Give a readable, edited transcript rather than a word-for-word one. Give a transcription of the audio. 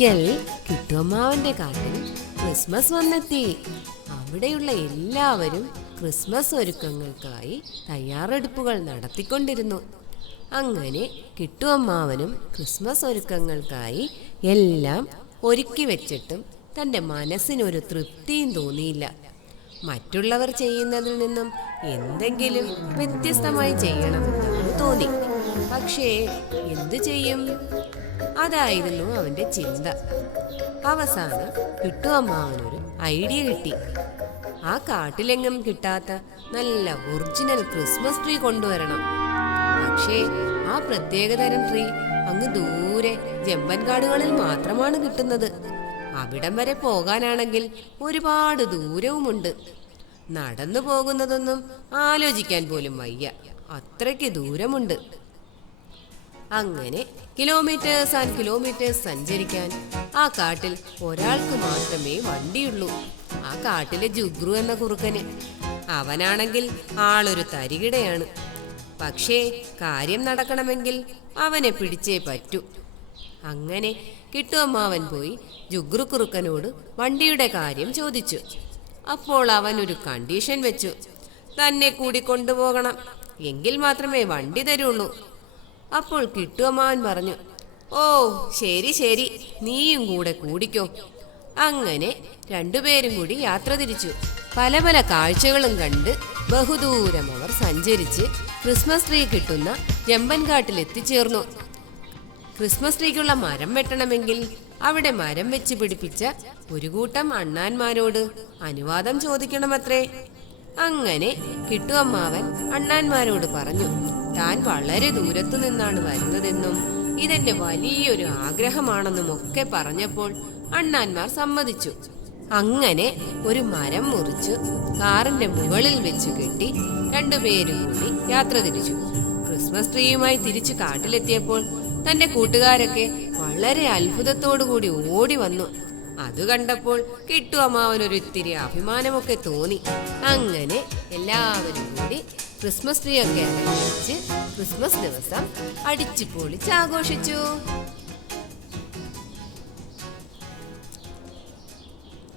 ഒരിക്കൽ കിട്ടുവമ്മാവന്റെ കാട്ടിൽ ക്രിസ്മസ് വന്നെത്തി. അവിടെയുള്ള എല്ലാവരും ക്രിസ്മസ് ഒരുക്കങ്ങൾക്കായി തയ്യാറെടുപ്പുകൾ നടത്തിക്കൊണ്ടിരുന്നു. അങ്ങനെ കിട്ടുവമ്മാവനും ക്രിസ്മസ് ഒരുക്കങ്ങൾക്കായി എല്ലാം ഒരുക്കി വെച്ചിട്ടും തൻ്റെ മനസ്സിനൊരു തൃപ്തിയും തോന്നിയില്ല. മറ്റുള്ളവർ ചെയ്യുന്നതിൽ നിന്നും എന്തെങ്കിലും വ്യത്യസ്തമായി ചെയ്യണമെന്ന് തോന്നി. പക്ഷേ എന്തു ചെയ്യും? അതായിരുന്നു അവൻ്റെ ചിന്ത. അവസാനം കിട്ടുവമ്മാവനൊരു ഐഡിയ കിട്ടി. ആ കാട്ടിലെങ്ങും കിട്ടാത്ത നല്ല ഒറിജിനൽ ക്രിസ്മസ് ട്രീ കൊണ്ടുവരണം. പക്ഷേ ആ പ്രത്യേകതരം ട്രീ അങ്ങ് ദൂരെ ജമ്പൻകാടുകളിൽ മാത്രമാണ് കിട്ടുന്നത്. അവിടം വരെ പോകാനാണെങ്കിൽ ഒരുപാട് ദൂരവുമുണ്ട്. നടന്നു പോകുന്നതൊന്നും ആലോചിക്കാൻ പോലും വയ്യ, അത്രയ്ക്ക് ദൂരമുണ്ട്. അങ്ങനെ കിലോമീറ്റേഴ്സ് ആൻഡ് കിലോമീറ്റേഴ്സ് സഞ്ചരിക്കാൻ ആ കാട്ടിൽ ഒരാൾക്ക് മാത്രമേ വണ്ടിയുള്ളൂ. ആ കാട്ടിലെ ജുഗ്രു എന്ന കുറുക്കന്. അവനാണെങ്കിൽ ആളൊരു തരികിടയാണ്. പക്ഷേ കാര്യം നടക്കണമെങ്കിൽ അവനെ പിടിച്ചേ പറ്റൂ. അങ്ങനെ കിട്ടുവമ്മാവൻ പോയി ജുഗ്രു കുറുക്കനോട് വണ്ടിയുടെ കാര്യം ചോദിച്ചു. അപ്പോൾ അവൻ ഒരു കണ്ടീഷൻ വെച്ചു. തന്നെ കൂടി കൊണ്ടുപോകണം, എങ്കിൽ മാത്രമേ വണ്ടി തരുള്ളൂ. അപ്പോൾ കിട്ടുവമ്മാവൻ പറഞ്ഞു, ഓ ശരി ശരി, നീയും കൂടെ കൂടിക്കോ. അങ്ങനെ രണ്ടുപേരും കൂടി യാത്ര തിരിച്ചു. പല പല കാഴ്ചകളും കണ്ട് ബഹുദൂരം അവർ സഞ്ചരിച്ച് ക്രിസ്മസ് ട്രീ കിട്ടുന്ന ജമ്പൻകാട്ടിൽ എത്തിച്ചേർന്നു. ക്രിസ്മസ് ട്രീക്കുള്ള മരം വെട്ടണമെങ്കിൽ അവിടെ മരം വെച്ച് പിടിപ്പിച്ച ഒരു കൂട്ടം അണ്ണാന്മാരോട് അനുവാദം ചോദിക്കണമത്രേ. അങ്ങനെ കിട്ടുവമ്മാവൻ അണ്ണാന്മാരോട് പറഞ്ഞു, താൻ വളരെ ദൂരത്തു നിന്നാണ് വരുന്നതെന്നും ഇതെന്റെ വലിയൊരു ആഗ്രഹമാണെന്നും ഒക്കെ പറഞ്ഞപ്പോൾ അണ്ണാന്മാർ സമ്മതിച്ചു. അങ്ങനെ ഒരു മരം മുറിച്ച് കാറിന്റെ മുകളിൽ വെച്ച് കെട്ടി രണ്ടുപേരും കൂടി യാത്ര തിരിച്ചു. ക്രിസ്മസ് ട്രീയുമായി തിരിച്ചു കാട്ടിലെത്തിയപ്പോൾ തന്റെ കൂട്ടുകാരൊക്കെ വളരെ അത്ഭുതത്തോടുകൂടി ഓടി വന്നു. അത് കണ്ടപ്പോൾ കിട്ടുവമ്മാവനൊരു ഇത്തിരി അഭിമാനമൊക്കെ തോന്നി. അങ്ങനെ എല്ലാവരും കൂടി ക്രിസ്മസ് ട്രീ ഒക്കെ വെച്ച് ക്രിസ്മസ് ദിവസം അടിച്ചു പൊളിച്ച് ആഘോഷിച്ചു.